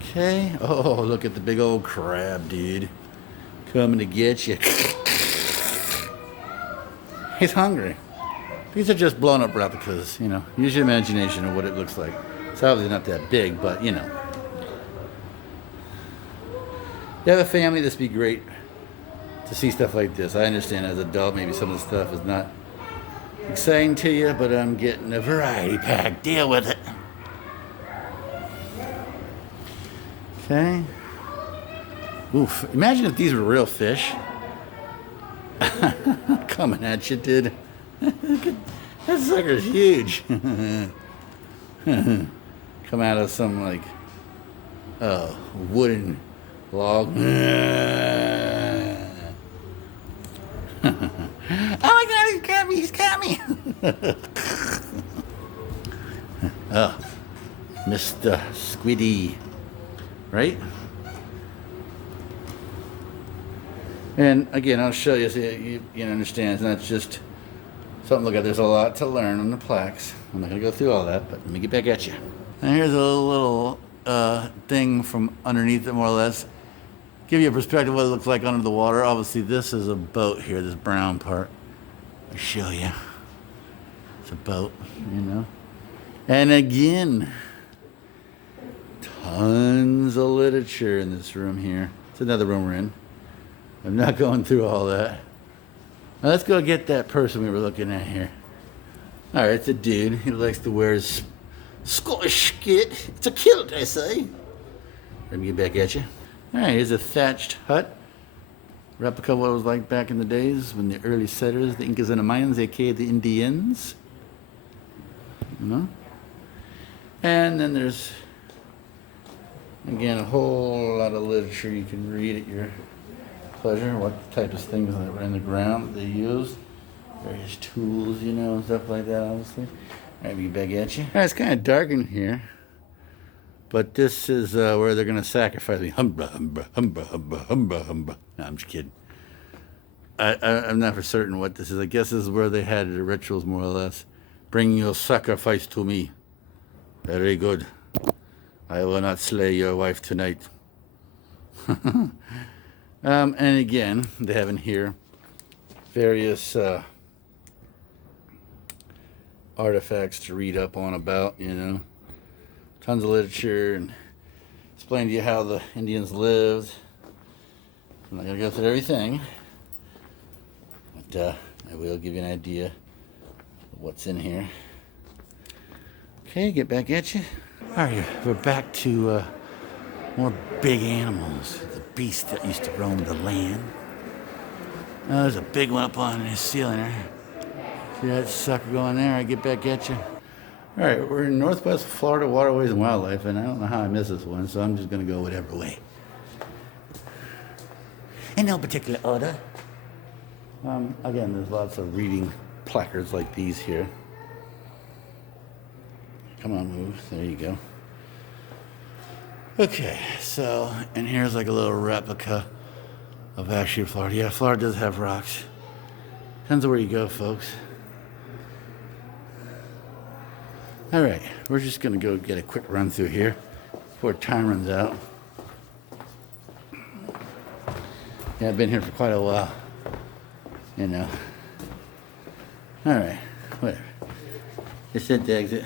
Okay. Oh, look at the big old crab, dude. Coming to get you. He's hungry. These are just blown up replicas, you know. Use your imagination of what it looks like. It's obviously not that big, but you know. You have a family, this would be great to see stuff like this. I understand as an adult, maybe some of the stuff is not exciting to you, but I'm getting a variety pack. Deal with it. Okay. Oof. Imagine if these were real fish. Coming at you, dude. That sucker's huge. Come out of some, like, wooden log. Oh my God, he's got me. Oh, Mr. Squiddy, right? And again, I'll show you so you understand. It's not just something to look at. There's a lot to learn on the plaques. I'm not going to go through all that, but let me get back at you. And here's a little thing from underneath it, more or less. Give you a perspective of what it looks like under the water. Obviously, this is a boat here, this brown part. I'll show you. It's a boat, you know. And again, tons of literature in this room here. It's another room we're in. I'm not going through all that. Now let's go get that person we were looking at here. All right, it's a dude. He likes to wear his Scottish kit. It's a kilt, I say. Let me get back at you. All right, here's a thatched hut. Replica of what it was like back in the days when the early settlers, the Incas and the Mayans, aka the Indians. You know? And then there's, again, a whole lot of literature you can read at your pleasure, what type of things that were in the ground that they used, various tools, you know, and stuff like that, obviously. All right, we get back at you. All right, it's kind of dark in here. But this is where they're going to sacrifice me. Humbra, humbra, humbra, humbra, humbra, humbra. No, I'm just kidding. I'm not for certain what this is. I guess this is where they had the rituals, more or less. Bring your sacrifice to me. Very good. I will not slay your wife tonight. And again, they have in here various artifacts to read up on about, you know. Tons of literature and explain to you how the Indians lived. I'm not going to go through everything, but I will give you an idea of what's in here. Okay, get back at you. All right, we're back to more big animals. The beasts that used to roam the land. Oh, there's a big one up on the ceiling there. See that sucker going there? I get back at you. All right, we're in Northwest Florida Waterways and Wildlife, and I don't know how I missed this one, so I'm just going to go whatever way. In no particular order. Again, there's lots of reading placards like these here. Come on, move. There you go. Okay, so, and here's like a little replica of actually Florida. Yeah, Florida does have rocks. Depends on where you go, folks. All right, we're just going to go get a quick run through here before time runs out. Yeah, I've been here for quite a while, you know. All right, whatever. It said the exit.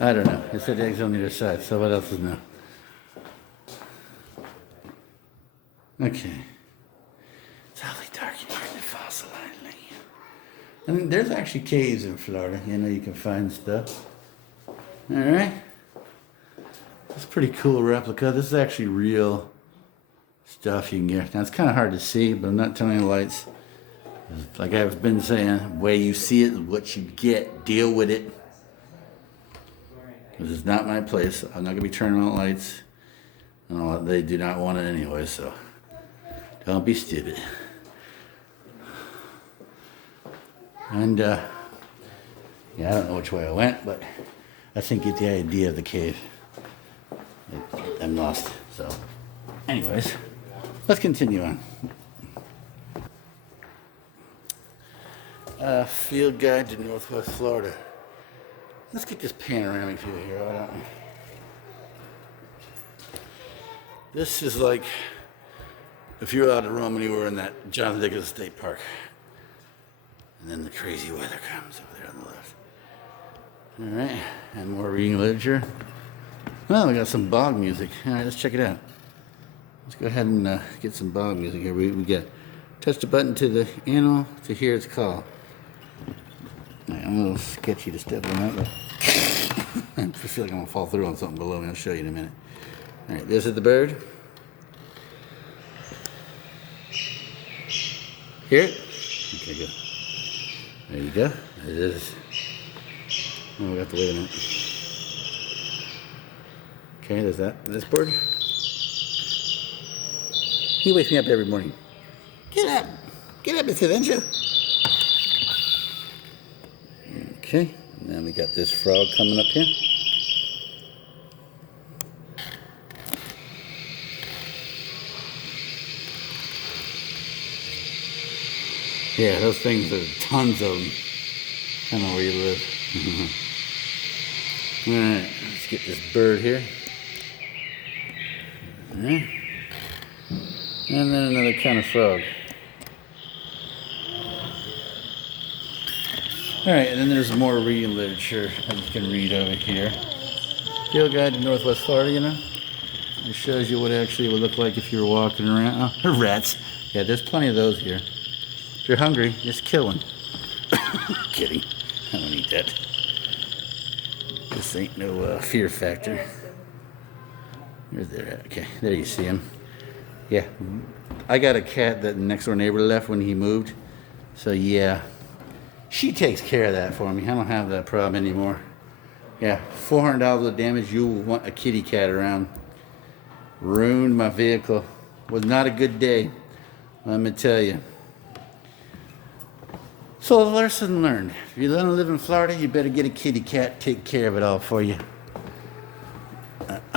I don't know. It said the exit on the other side, so what else is new? Okay. It's awfully dark in here in the fossilized land. And there's actually caves in Florida. You know, you can find stuff. All right. It's a pretty cool replica. This is actually real stuff you can get. Now, it's kind of hard to see, but I'm not telling you lights. Like I've been saying, the way you see it is what you get. Deal with it. This is not my place. I'm not going to be turning on lights. And they do not want it anyway, so don't be stupid. And, yeah, I don't know which way I went, but I think you get the idea of the cave. I'm lost, so. Anyways, let's continue on. Field guide to Northwest Florida. Let's get this panoramic view here. Why don't we? This is like if you were out of Rome and you were in that Jonathan Dickens State Park. And then the crazy weather comes over there on the left. All right, and more reading literature. Well, we got some bog music. All right, let's check it out. Let's go ahead and get some bog music here. We get touch the button to the animal to hear its call. Right, I'm a little sketchy to step on that, but I feel like I'm gonna fall through on something below me. I'll show you in a minute. All right, this is the bird. Hear it? Okay, good. There you go. It is. Oh, we got to wait a minute. Okay, there's that. This bird. He wakes me up every morning. Get up. Get up, Mr. Adventure. Okay, and then we got this frog coming up here. Yeah, those things, there's tons of them. I don't know where you live. Alright, let's get this bird here. Alright. And then another kind of frog. Alright, and then there's more reading literature that you can read over here. Field guide to Northwest Florida, you know. It shows you what actually it would look like if you were walking around. Oh, rats. Yeah, there's plenty of those here. If you're hungry, just kill one. Kidding. I don't eat that. This ain't no fear factor. Where's there at? Okay, there you see him. Yeah, I got a cat that the next door neighbor left when he moved. So yeah, she takes care of that for me. I don't have that problem anymore. Yeah, $400 of damage. You want a kitty cat around. Ruined my vehicle. Was not a good day, let me tell you. So the lesson learned. If you want to live in Florida, you better get a kitty cat, take care of it all for you.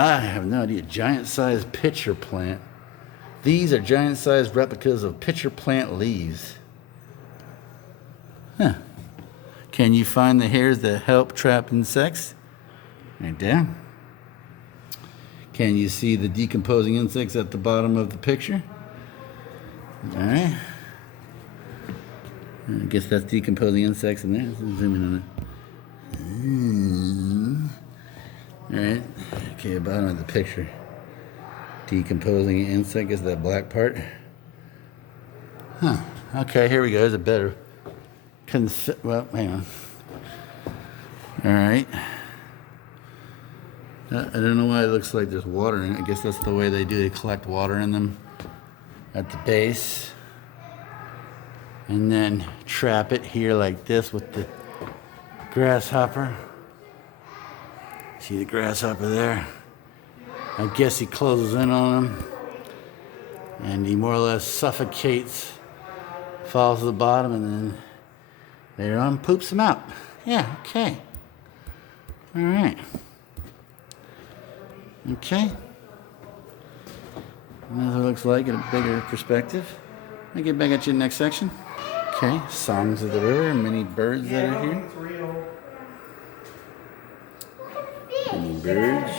I have no idea. Giant-sized pitcher plant. These are giant-sized replicas of pitcher plant leaves. Huh. Can you find the hairs that help trap insects? Right there. Can you see the decomposing insects at the bottom of the picture? All right. I guess that's decomposing insects in there. Let's zoom in on it. All right. Okay, bottom of the picture. Decomposing insect is that black part. Huh. Okay, here we go. There's a better. Well, hang on. All right. I don't know why it looks like there's water in it. I guess that's the way they do. They collect water in them at the base. And then trap it here like this with the grasshopper. See the grasshopper there? I guess he closes in on them. And he more or less suffocates, falls to the bottom, and then later on poops them out. Yeah, okay. All right. Okay. And that's what it looks like in a bigger perspective. Let me get back at you in the next section. Okay, songs of the river, many birds that are here. Many birds.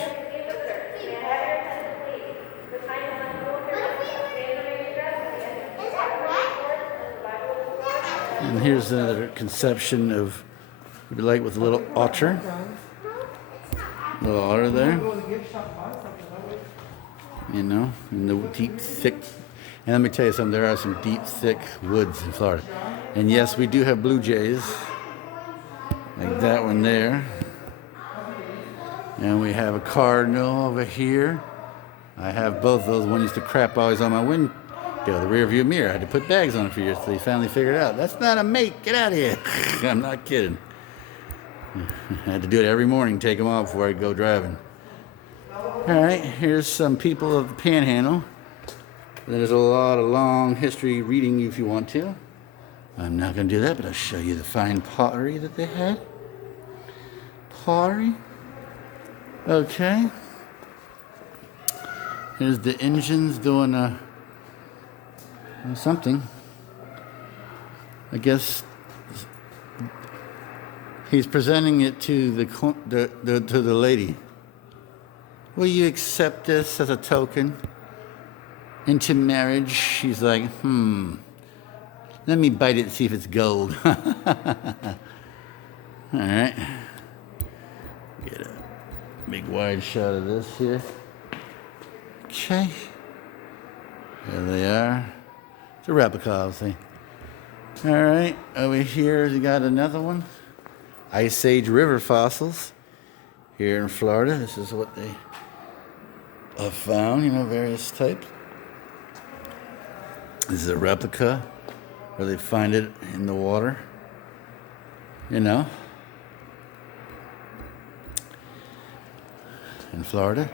And here's another conception of what we like with a little otter. Little otter there. You know, in the deep, thick. And let me tell you something, there are some deep, thick woods in Florida. And yes, we do have blue jays, like that one there. And we have a cardinal over here. I have both those. One used to crap always on my window, the rear view mirror. I had to put bags on it for years till he finally figured it out. That's not a mate, get out of here. I'm not kidding. I had to do it every morning, take them off before I go driving. All right, here's some people of the Panhandle. There's a lot of long history reading if you want to. I'm not going to do that, but I'll show you the fine pottery that they had. Pottery. Okay. Here's the engines doing something. I guess he's presenting it to the lady. Will you accept this as a token into marriage? She's like, let me bite it and see if it's gold. All right. Get a big wide shot of this here. Okay. There they are. It's a replica, obviously. All right. Over here, you got another one. Ice Age river fossils here in Florida. This is what they have found, various types. This is a replica where they find it in the water, in Florida.